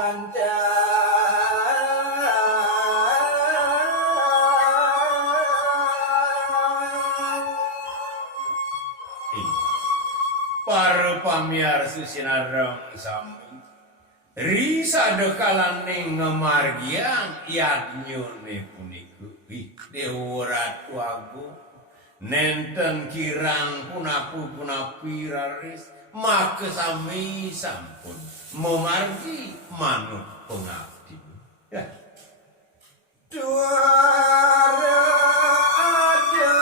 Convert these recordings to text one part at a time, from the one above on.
anda para pamiarsa sinarang sami risa dekalaning ngamargian yadnyone puniku deworat wagu nenten kirang punapu raris maka sami sampun memargi manut pengabdi ya Duara ada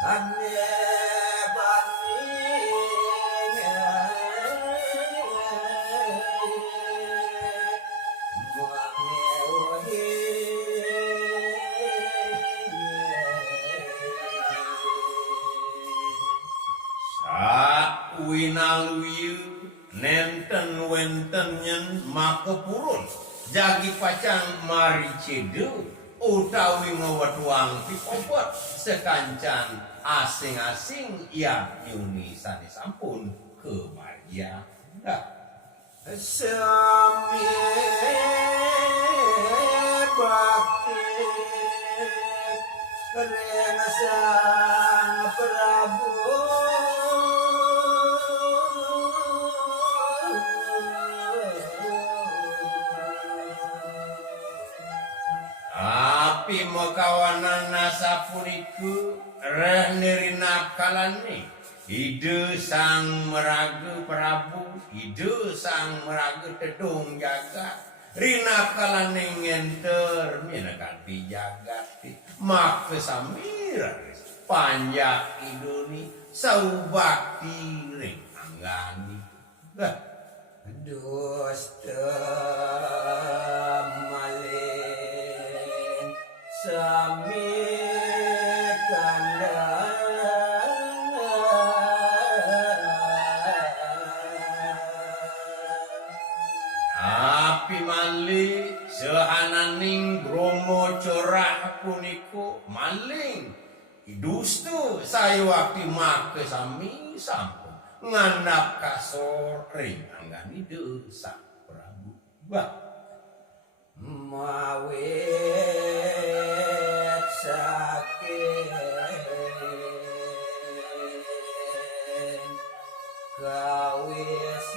ane winaluyu nenten wentenyen makepurun jagi pacang mari cedu utawi ngewatuang pipopot sekancan asing-asing yang nyuni sani sampun kemargia sami bakti Sang Prabu api makawanan nasapuniku renirina kalani ide sang meraga Prabu ide sang meraga tedung jagat rina kalani ngenter minakati jagati maka samiras panjak idoni saubakti ring anggani dusta maling sami api mali sehananing bromo corah puniku maling dustu saya waktu make sami sampun ngandap kasor ring anggani desa Prabu mawit sakit kawis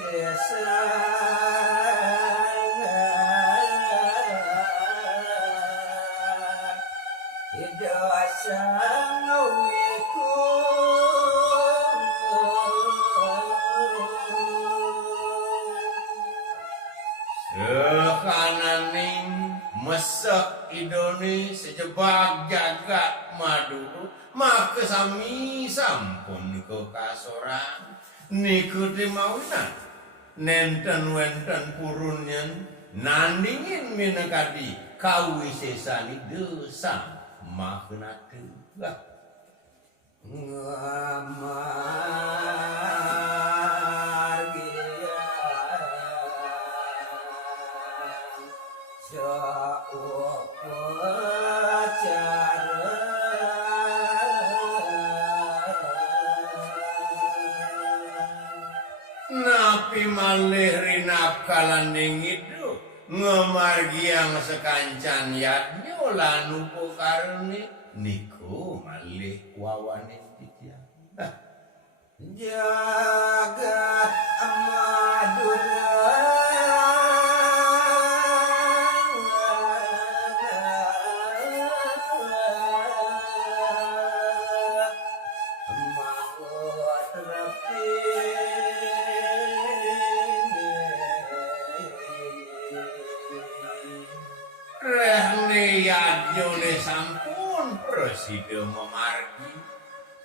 sekananing mesek idoni sejebak jagat maduru maka sami sampun ke kasoran niku dimaunan nenten wenten purunyen nandingin minakadi kawisesani desa mahnatu napi malih rina kalaning itu ngemargiang sekancan yadnyo lanupo karuni niku malih wawanin titiang jagat madura yadnyone sampun presiden memargi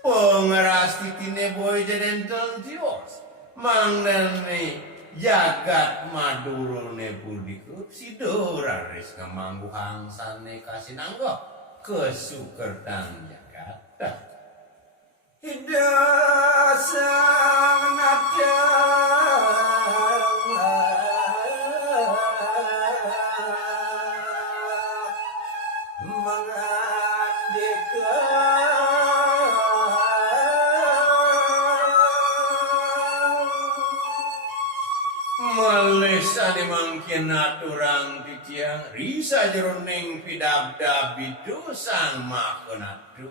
pengeras titine boy jedenten tios mangnene jagat madurone pudikup sidoraris ngamanggu hangsane kasinanggo kesukertan jagat sang nada sane mangkin aturang titiang risa jeroning pidabda bidusang makenatu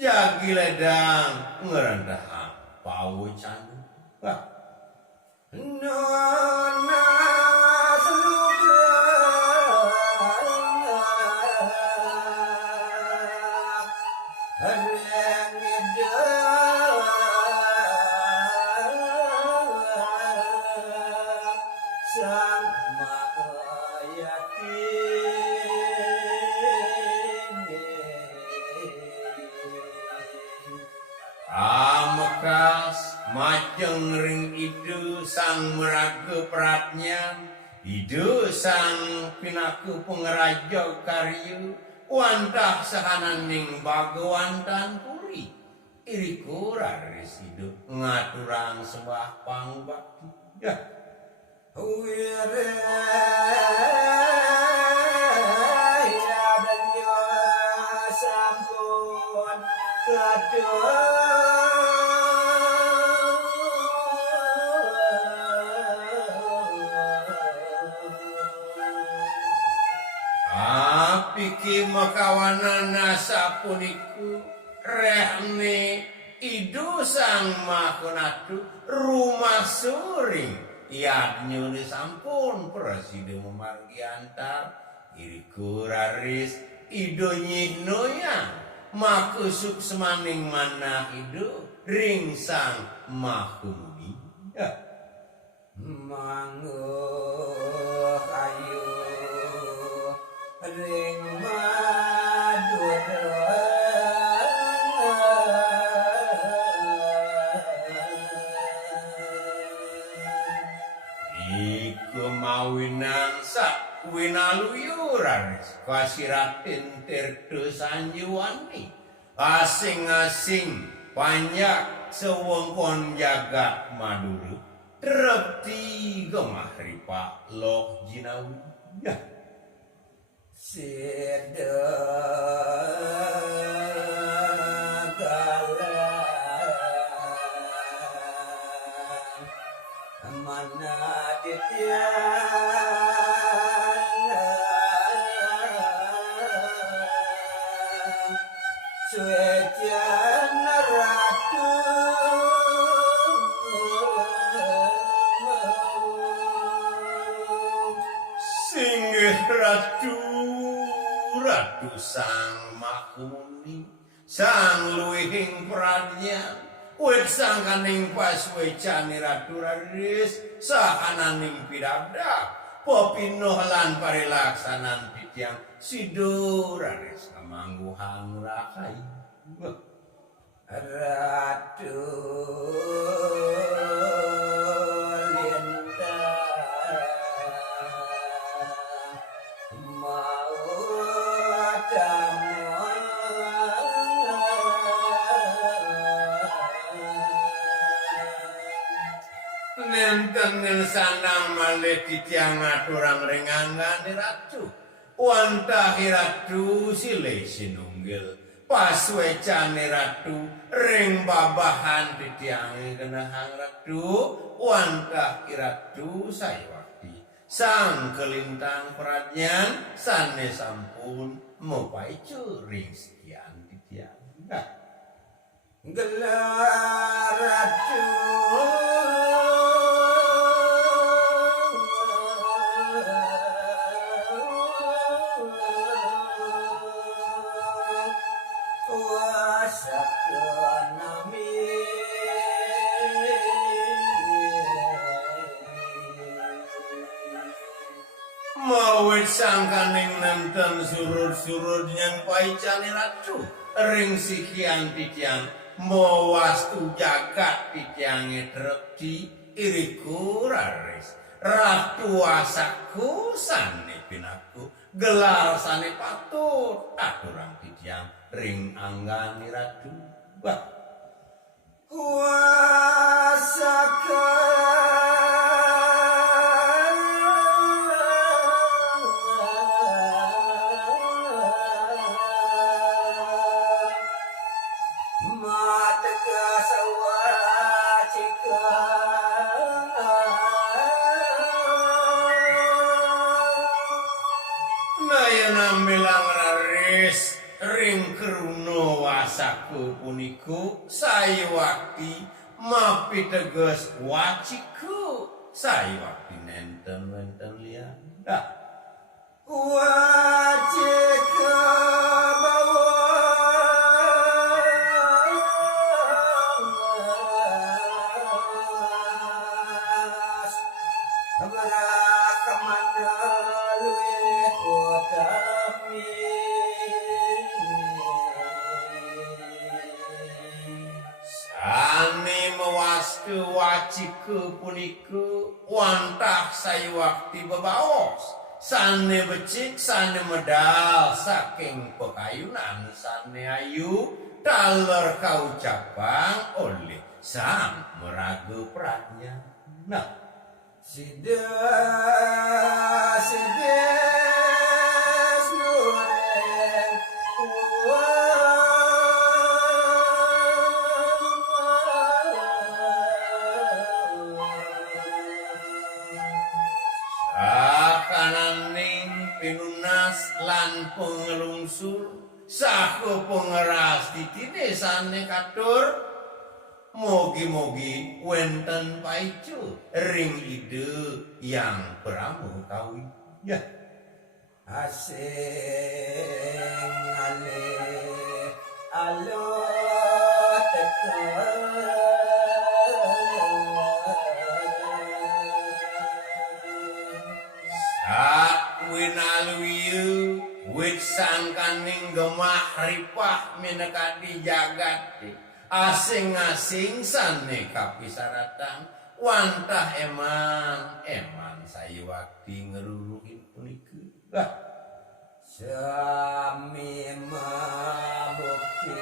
jagi ledang ngerendah pawu candu Nona sang mahayati amekas majeng ring idu sang meraga peratnya idu sang pinaku pengeraja karyu wantah sahananing bagawantan puri iriku raris hidup ngaturang sembah pangbakti ya sampun apiki makawanan nasapuniku rehne idu sang makunatu rumah suring iadnya sampun presiden memargi antar iriku raris ido nyihnoya makusuk semaning mana ido ring sang mahumuni ya manguh ayu ring madura iku mawinang sak winaluyuranis kasiratin tirtu sanjuwani asing-asing banyak sewengkon jagat maduru terepti gemah ripa loh jinawi ya sedagalan mana ditya suejan ratu singgih ratu sang makmuni sang luwihing pradnya wit sangkaning paswecane ratu raris sahananing pidabda popinoh lan parilaksanan titiang sido raris kamangguhang rakai ratu nenten sandang malih titiang aturang ringanggan ratu wantah ratu silih sinunggil paswecane ratu ring babahan titiang genahang ratu wantah ratu sayawakti sang kelintang peradnyan sane sampun mopaicu ring sekian titiang gelar ratu mawit sangkaning nenten surut-surut yang paicane ratu ring sikian titiang mawastu jagat titiange trekti iriku raris ratu asaku sane pinaku gelar sane patut aturang titiang ring anggani ratu puniku sayuakti mapi teges waciku sayuakti nenten lian wajib ke bawas kemana luwe kami sane mewastu waciku puniku wantah sayuakti bebaos sane becik sane medal saking pekayunan sane ayu daler kaucapang oleh sang meragu pranya nah sides nureng kananing pinunas lan pengelungsur saku pengeras titine sane katur mogi-mogi wenten paicu ring ide yang beramu kawi ya asing alo winaluyu wit sangkaning gemah ripah minekati jagati asing-asing sane kapisaratang wantah eman sayuakti ngeruruhin puniku sami mabukti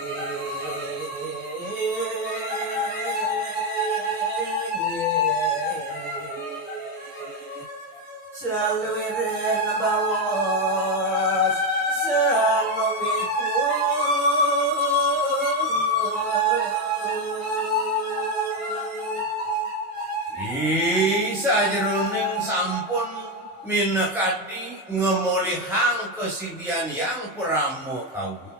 salwire ngabawas sangowiku sajroning sampun minekati ngemolihang kesidian yang pramu kawi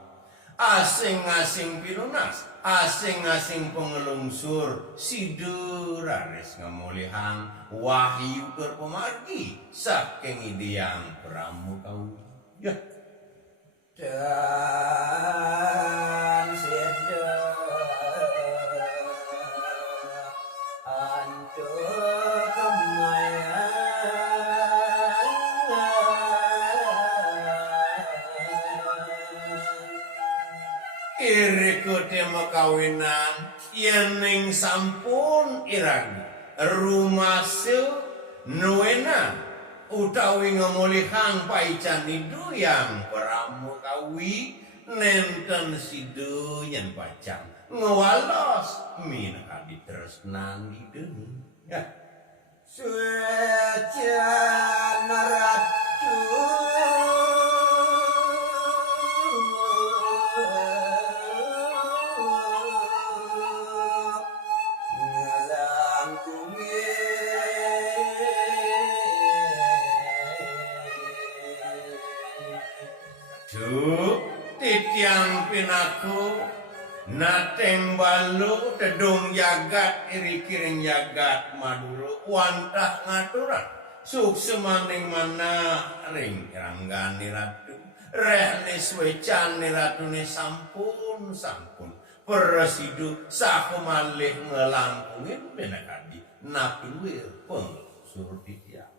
asing-asing pinunas asing-asing pengelungsur sideraris ngemolihang wahyu berpemargi saking ideang pramu kawi ya dan seda antuk kemayan iriku tema kawinan yening sampun iragi rumase nuena utawi ngemolihang paican idu yang pramu kawi nenten sidu yen pacang ngewalos minakadi tresnan ideni ya suecan ratu titiang pinaku nateng balu tedung jagat iri-kiring jagat maduro wantah ngaturan suksemaning mana ring ranggani ratu rehnis wecani ratune sampun peresidu saku malih ngelangkungin benakadi napiwir pengur titiang